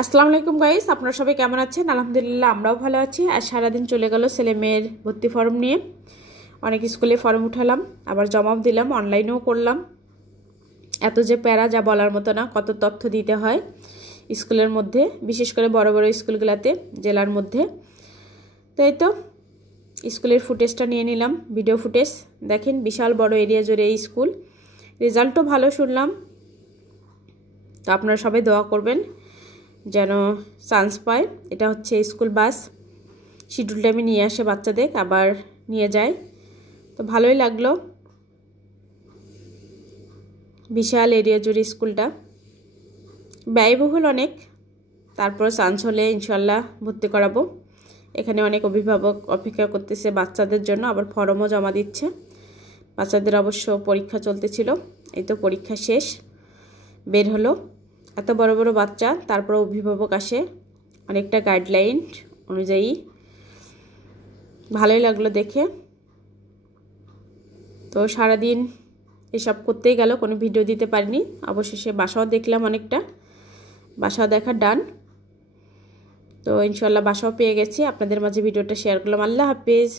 আসসালামু আলাইকুম গাইস, আপনারা সবাই কেমন আছেন? আলহামদুলিল্লাহ আমরাও ভালো আছি। আর সারাদিন চলে গেল ছেলে মেয়ের ভর্তি ফর্ম নিয়ে। অনেক স্কুলে ফর্ম উঠালাম, আবার জমাও দিলাম, অনলাইনেও করলাম। এত যে প্যারা, যা বলার মতো না। কত তথ্য দিতে হয় স্কুলের মধ্যে, বিশেষ করে বড় বড় স্কুলগুলোতে, জেলার মধ্যে। তো এই তো স্কুলের ফুটেজটা নিয়ে নিলাম, ভিডিও ফুটেজ। দেখেন বিশাল বড় এরিয়া জুড়ে এই স্কুল। রেজাল্টও ভালো শুনলাম। তো আপনারা সবাই দোয়া করবেন যেন চান্স পায়। এটা হচ্ছে স্কুল বাস, শিডিউল টাইমে নিয়ে আসে বাচ্চাদের, আবার নিয়ে যায়। তো ভালোই লাগলো। বিশাল এরিয়া জুড়ে স্কুলটা, ব্যয়বহুল অনেক। তারপর চান্স হলে ইনশাল্লাহ ভর্তি করাবো। এখানে অনেক অভিভাবক অপেক্ষা করতেছে বাচ্চাদের জন্য, আবার ফর্মও জমা দিচ্ছে। বাচ্চাদের অবশ্য পরীক্ষা চলতেছিল, এই তো পরীক্ষা শেষ, বের হলো। এত বড় বড় বাচ্চা, তারপর অভিভাবক আসে, অনেকটা গাইডলাইন অনুযায়ী। ভালোই লাগলো দেখে। তো সারাদিন এসব করতেই গেল, কোনো ভিডিও দিতে পারিনি। অবশেষে বাসাও দেখলাম, অনেকটা বাসাও দেখা ডান। তো ইনশাল্লাহ বাসাও পেয়ে গেছি, আপনাদের মাঝে ভিডিওটা শেয়ার করলাম। আল্লাহ হাফেজ।